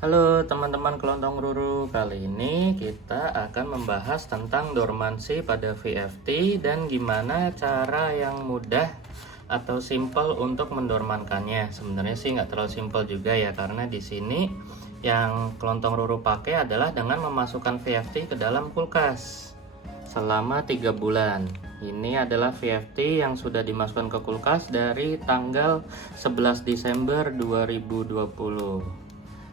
Halo teman-teman kelontong Ruru, kali ini kita akan membahas tentang dormansi pada VFT dan gimana cara yang mudah atau simple untuk mendormankannya. Sebenarnya sih nggak terlalu simple juga ya, karena di sini yang kelontong Ruru pakai adalah dengan memasukkan VFT ke dalam kulkas selama 3 bulan. Ini adalah VFT yang sudah dimasukkan ke kulkas dari tanggal 11 Desember 2020.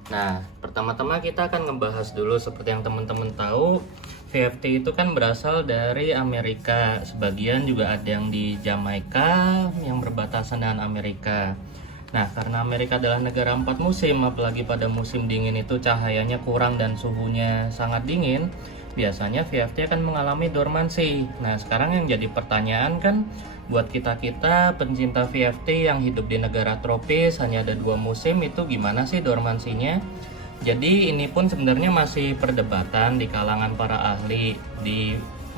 Nah, pertama-tama kita akan ngebahas dulu seperti yang teman-teman tahu, VFT itu kan berasal dari Amerika. Sebagian juga ada yang di Jamaika yang berbatasan dengan Amerika. Nah, karena Amerika adalah negara 4 musim, apalagi pada musim dingin itu cahayanya kurang dan suhunya sangat dingin, biasanya VFT akan mengalami dormansi. Nah, sekarang yang jadi pertanyaan kan, buat kita-kita pencinta VFT yang hidup di negara tropis hanya ada 2 musim, itu gimana sih dormansinya? Jadi ini pun sebenarnya masih perdebatan di kalangan para ahli.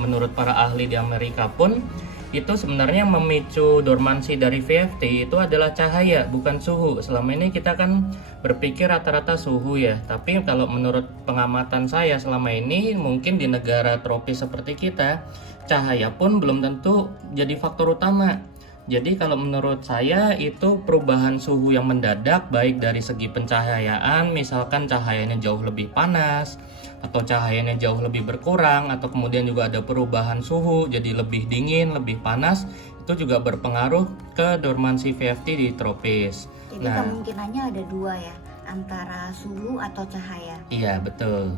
Menurut para ahli di Amerika pun itu sebenarnya memicu dormansi dari VFT itu adalah cahaya, bukan suhu. Selama ini kita kan berpikir rata-rata suhu ya, tapi kalau menurut pengamatan saya selama ini, mungkin di negara tropis seperti kita, cahaya pun belum tentu jadi faktor utama. Jadi kalau menurut saya itu perubahan suhu yang mendadak, baik dari segi pencahayaan, misalkan cahayanya jauh lebih panas atau cahayanya jauh lebih berkurang, atau kemudian juga ada perubahan suhu jadi lebih dingin, lebih panas, itu juga berpengaruh ke dormansi VFT di tropis. Jadi kemungkinannya ada 2 ya, antara suhu atau cahaya. Iya betul.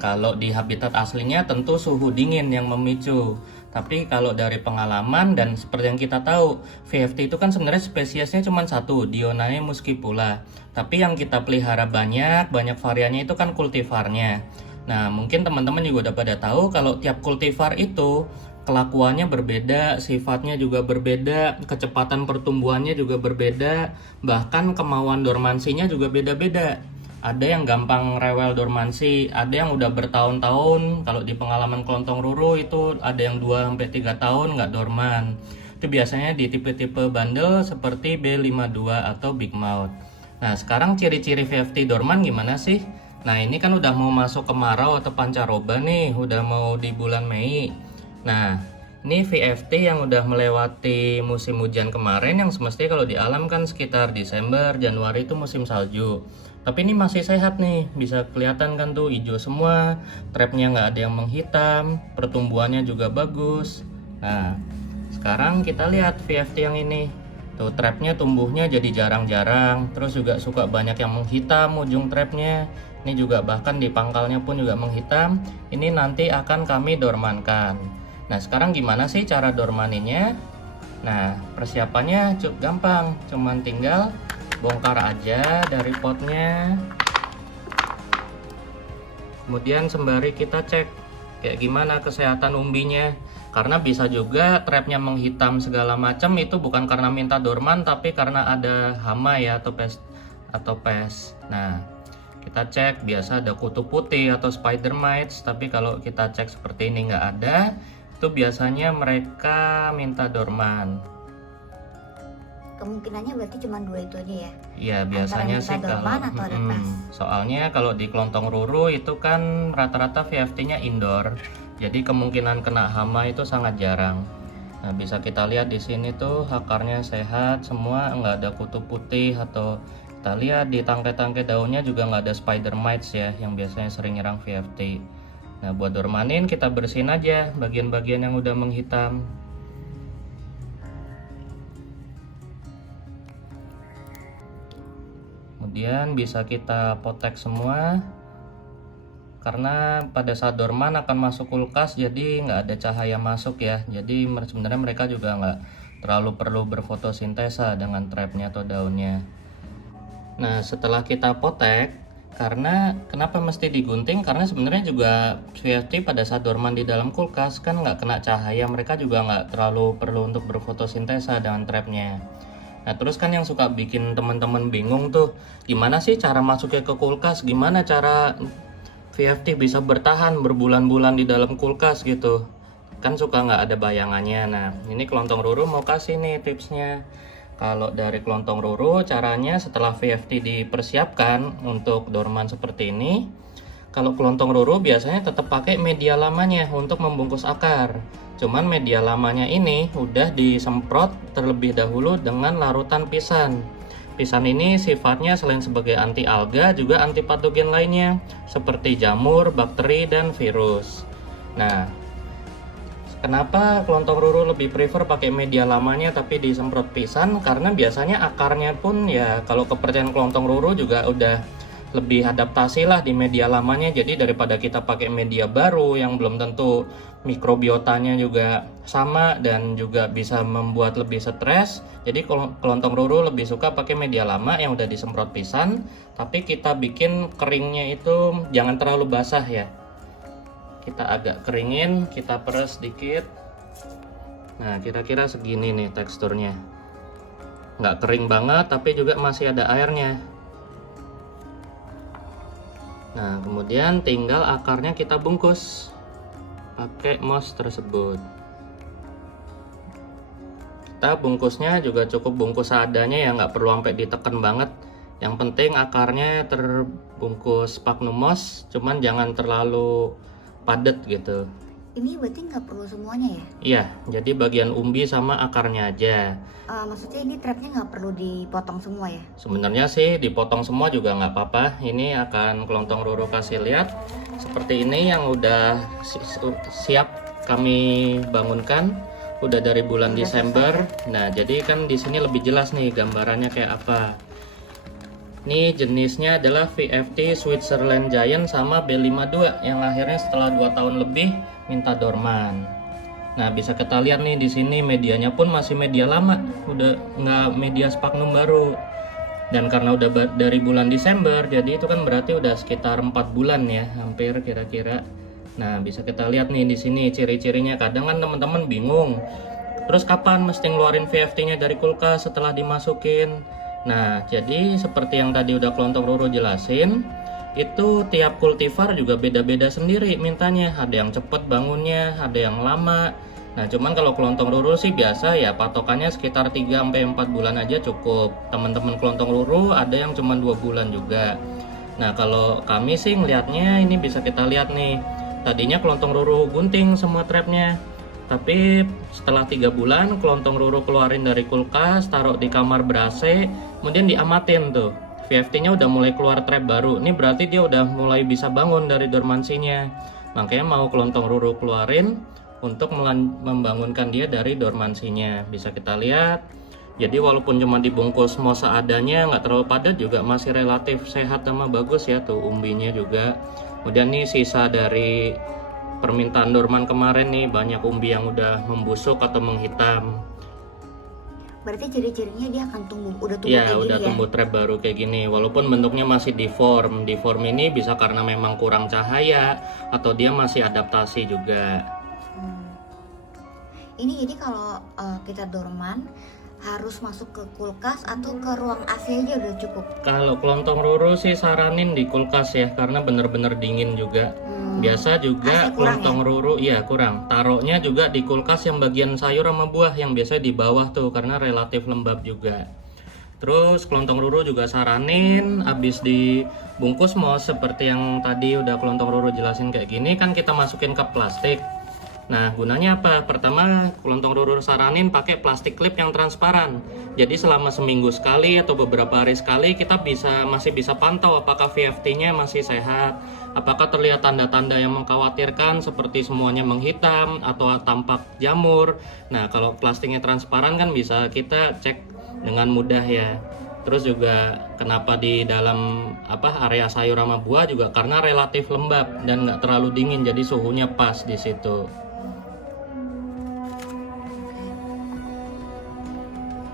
Kalau di habitat aslinya tentu suhu dingin yang memicu. Tapi kalau dari pengalaman dan seperti yang kita tahu, VFT itu kan sebenarnya spesiesnya cuma satu, Dionaea muscipula. Tapi yang kita pelihara banyak variannya itu kan kultivarnya. Nah, mungkin teman-teman juga udah pada tahu kalau tiap kultivar itu kelakuannya berbeda, sifatnya juga berbeda, kecepatan pertumbuhannya juga berbeda, bahkan kemauan dormansinya juga beda-beda. Ada yang gampang rewel dormansi, ada yang udah bertahun-tahun. Kalau di pengalaman kelontong Ruru itu ada yang 2-3 tahun nggak dorman. Itu biasanya di tipe-tipe bandel seperti B52 atau Big Mouth. Nah, sekarang ciri-ciri VFT dorman gimana sih? Nah, ini kan udah mau masuk kemarau atau pancaroba nih, udah mau di bulan Mei. Nah, ini VFT yang udah melewati musim hujan kemarin, yang semestinya kalau di alam kan sekitar Desember, Januari itu musim salju. Tapi ini masih sehat nih, bisa kelihatan kan tuh hijau semua, trapnya nggak ada yang menghitam, pertumbuhannya juga bagus. Nah, sekarang kita lihat VFT yang ini. Tuh trapnya tumbuhnya jadi jarang-jarang, terus juga suka banyak yang menghitam ujung trapnya. Ini juga bahkan di pangkalnya pun juga menghitam. Ini nanti akan kami dormankan. Nah, sekarang gimana sih cara dormaninya? Nah, persiapannya cukup gampang, cuman tinggal bongkar aja dari potnya. Kemudian sembari kita cek kayak gimana kesehatan umbinya, karena bisa juga trapnya menghitam segala macam itu bukan karena minta dorman, tapi karena ada hama ya atau pes. Nah, kita cek, biasa ada kutu putih atau spider mites, tapi kalau kita cek seperti ini nggak ada, itu biasanya mereka minta dorman. Kemungkinannya berarti cuma 2 itu aja ya? Iya, biasanya sih kalau atau ada pes. soalnya kalau di kelontong Ruru itu kan rata-rata VFT-nya indoor. Jadi kemungkinan kena hama itu sangat jarang. Nah, bisa kita lihat di sini tuh akarnya sehat semua, nggak ada kutu putih, atau kita lihat di tangkai-tangkai daunnya juga nggak ada spider mites ya yang biasanya sering nyerang VFT. Nah, buat dormanin kita bersihin aja bagian-bagian yang udah menghitam. Kemudian bisa kita potek semua, karena pada saat dorman akan masuk kulkas, jadi nggak ada cahaya masuk ya. Jadi sebenarnya mereka juga nggak terlalu perlu berfotosintesa dengan trapnya atau daunnya. Nah, setelah kita potek, karena kenapa mesti digunting? Karena sebenarnya juga VFT pada saat dorman di dalam kulkas kan nggak kena cahaya, mereka juga nggak terlalu perlu untuk berfotosintesa dengan trapnya. Nah, terus kan yang suka bikin teman-teman bingung tuh, gimana sih cara masuknya ke kulkas? Gimana cara VFT bisa bertahan berbulan-bulan di dalam kulkas gitu? Kan suka nggak ada bayangannya. Nah, ini kelontong Ruru mau kasih nih tipsnya. Kalau dari kelontong ruru, caranya setelah VFT dipersiapkan untuk dorman seperti ini, kalau kelontong ruru biasanya tetap pakai media lamanya untuk membungkus akar. Cuman media lamanya ini udah disemprot terlebih dahulu dengan larutan pisan. Pisan ini sifatnya selain sebagai anti alga juga anti patogen lainnya seperti jamur, bakteri, dan virus. Nah, kenapa kelontong ruru lebih prefer pakai media lamanya tapi disemprot pisan? Karena biasanya akarnya pun ya kalau kepercayaan kelontong ruru juga udah lebih adaptasi lah di media lamanya. Jadi daripada kita pakai media baru yang belum tentu mikrobiotanya juga sama dan juga bisa membuat lebih stres. Jadi kelontong ruru lebih suka pakai media lama yang udah disemprot pisan, tapi kita bikin keringnya itu jangan terlalu basah ya. Kita agak keringin, kita peres sedikit. Nah, kira-kira segini nih teksturnya. Nggak kering banget, tapi juga masih ada airnya. Nah, kemudian tinggal akarnya kita bungkus pakai moss tersebut. Kita bungkusnya juga cukup bungkus seadanya ya, nggak perlu sampai diteken banget. Yang penting akarnya terbungkus sphagnum moss, cuman jangan terlalu padat gitu. Ini berarti nggak perlu semuanya ya? Iya, jadi bagian umbi sama akarnya aja. Maksudnya ini trapnya nggak perlu dipotong semua ya? Sebenarnya sih dipotong semua juga nggak apa-apa. Ini akan kelontong ruru kasih lihat seperti ini yang udah siap kami bangunkan. Udah dari bulan Desember. Nah, jadi kan di sini lebih jelas nih gambarannya kayak apa. Ini jenisnya adalah VFT Switzerland Giant sama B52 yang akhirnya setelah 2 tahun lebih minta dorman. Nah, bisa kita lihat nih di sini medianya pun masih media lama, udah nggak media sphagnum baru. Dan karena udah dari bulan Desember, jadi itu kan berarti udah sekitar 4 bulan ya, hampir kira-kira. Nah, bisa kita lihat nih di sini ciri-cirinya. Kadang kan teman-teman bingung. Terus kapan mesti ngeluarin VFT-nya dari kulkas setelah dimasukin? Nah, jadi seperti yang tadi udah kelontong ruru jelasin, itu tiap kultivar juga beda-beda sendiri mintanya. Ada yang cepet bangunnya, ada yang lama. Nah, cuman kalau kelontong ruru sih biasa ya patokannya sekitar 3-4 bulan aja cukup. Teman-teman kelontong ruru ada yang cuma 2 bulan juga. Nah, kalau kami sih ngelihatnya ini bisa kita lihat nih. Tadinya kelontong ruru gunting semua trapnya. Tapi setelah 3 bulan kelontong ruru keluarin dari kulkas, taruh di kamar ber-AC, kemudian diamatin tuh. VFT-nya udah mulai keluar trap baru. Ini berarti dia udah mulai bisa bangun dari dormansinya. Makanya mau kelontong ruru keluarin untuk membangunkan dia dari dormansinya. Bisa kita lihat. Jadi walaupun cuma dibungkus moss seadanya, nggak terlalu padat juga masih relatif sehat sama bagus ya tuh umbinya juga. Kemudian nih sisa dari permintaan dorman kemarin nih banyak umbi yang udah membusuk atau menghitam. Berarti ciri-cirinya dia akan tumbuh, udah tumbuh Ya, kayak udah gini tumbuh trap baru kayak gini. Walaupun bentuknya masih deform. Deform ini bisa karena memang kurang cahaya atau dia masih adaptasi juga. Ini jadi kalau kita dorman harus masuk ke kulkas atau ke ruang AC aja udah cukup? Kalau kelontong ruru sih saranin di kulkas ya, karena bener-bener dingin juga. Biasa juga AC kurang kelontong ya? ruru iya kurang. Taruhnya juga di kulkas yang bagian sayur sama buah yang biasanya di bawah tuh karena relatif lembab juga. Terus kelontong ruru juga saranin habis dibungkus moss seperti yang tadi udah kelontong ruru jelasin kayak gini kan kita masukin ke plastik. Nah, gunanya apa? Pertama, kelontong ruru saranin pakai plastik klip yang transparan. Jadi selama seminggu sekali atau beberapa hari sekali kita masih bisa pantau apakah VFT-nya masih sehat, apakah terlihat tanda-tanda yang mengkhawatirkan seperti semuanya menghitam atau tampak jamur. Nah, kalau plastiknya transparan kan bisa kita cek dengan mudah ya. Terus juga kenapa di dalam area sayur sama buah juga karena relatif lembab dan nggak terlalu dingin, jadi suhunya pas di situ.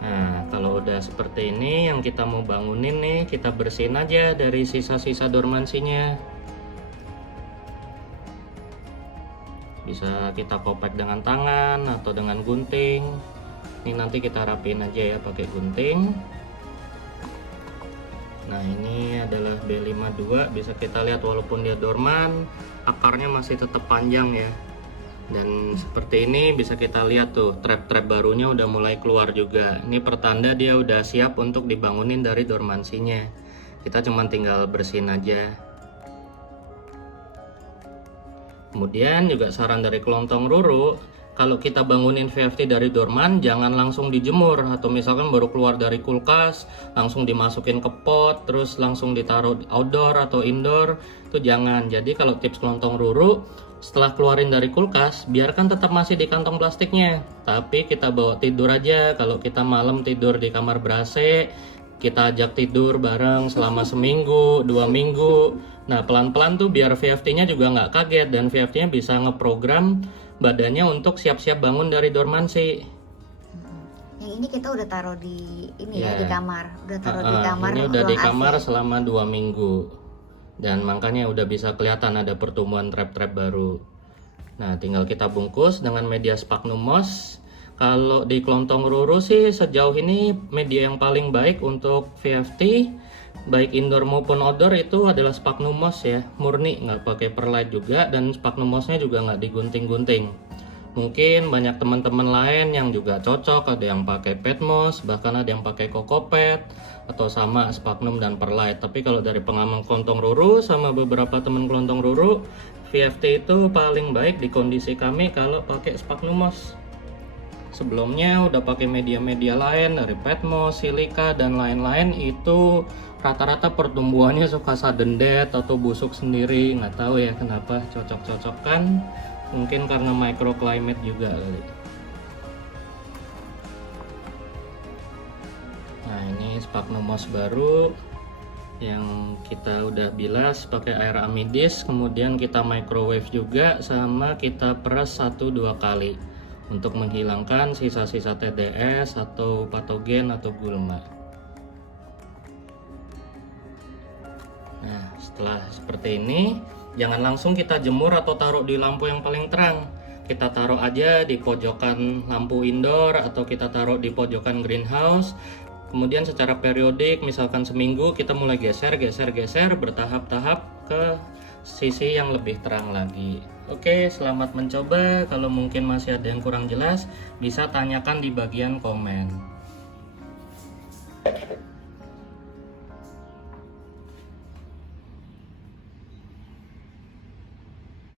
Nah, kalau udah seperti ini yang kita mau bangunin nih, kita bersihin aja dari sisa-sisa dormansinya. Bisa kita kopek dengan tangan atau dengan gunting. Ini nanti kita rapiin aja ya pakai gunting. Nah, ini adalah B52, bisa kita lihat walaupun dia dorman, akarnya masih tetap panjang ya. Dan seperti ini bisa kita lihat tuh, trap-trap barunya udah mulai keluar juga. Ini pertanda dia udah siap untuk dibangunin dari dormansinya. Kita cuma tinggal bersihin aja. Kemudian juga saran dari Kelontong Ruru, kalau kita bangunin VFT dari dorman, jangan langsung dijemur, atau misalkan baru keluar dari kulkas langsung dimasukin ke pot, terus langsung ditaruh outdoor atau indoor, itu jangan. Jadi kalau tips Kelontong Ruru, setelah keluarin dari kulkas, biarkan tetap masih di kantong plastiknya, tapi kita bawa tidur aja. Kalau kita malam tidur di kamar ber-AC, kita ajak tidur bareng selama seminggu, 2 minggu. Nah, pelan-pelan tuh biar VFT-nya juga nggak kaget, dan VFT-nya bisa ngeprogram badannya untuk siap-siap bangun dari dormansi. Yang ini kita udah taruh di ini Ya. ya, di kamar. Udah taruh di kamar. Ini udah ruang di kamar AC. selama 2 minggu. Dan makanya udah bisa kelihatan ada pertumbuhan trap-trap baru. Nah, tinggal kita bungkus dengan media sphagnum moss. Kalau di Kelontong Ruru sih sejauh ini media yang paling baik untuk VFT, baik indoor maupun outdoor, itu adalah sphagnum moss ya, murni, nggak pakai perlite juga, dan sphagnum mossnya juga nggak digunting-gunting. Mungkin banyak teman-teman lain yang juga cocok, ada yang pakai pet moss, bahkan ada yang pakai kokopet, atau sama sphagnum dan perlite. Tapi kalau dari pengalaman Kelontong Ruru sama beberapa teman Kelontong Ruru, VFT itu paling baik di kondisi kami kalau pakai sphagnum moss. Sebelumnya udah pakai media-media lain dari pet moss, silika, dan lain-lain, itu rata-rata pertumbuhannya suka sudden death atau busuk sendiri. Nggak tahu ya kenapa, cocok-cocokkan. Mungkin karena microclimate juga kali. Nah, ini sphagnum moss baru yang kita udah bilas pakai air amidis, kemudian kita microwave juga, sama kita peras 1-2 kali untuk menghilangkan sisa-sisa TDS atau patogen atau gulma. Nah, setelah seperti ini, jangan langsung kita jemur atau taruh di lampu yang paling terang. Kita taruh aja di pojokan lampu indoor atau kita taruh di pojokan greenhouse. Kemudian secara periodik, misalkan seminggu, kita mulai geser bertahap-tahap ke sisi yang lebih terang lagi. Oke, selamat mencoba. Kalau mungkin masih ada yang kurang jelas, bisa tanyakan di bagian komen.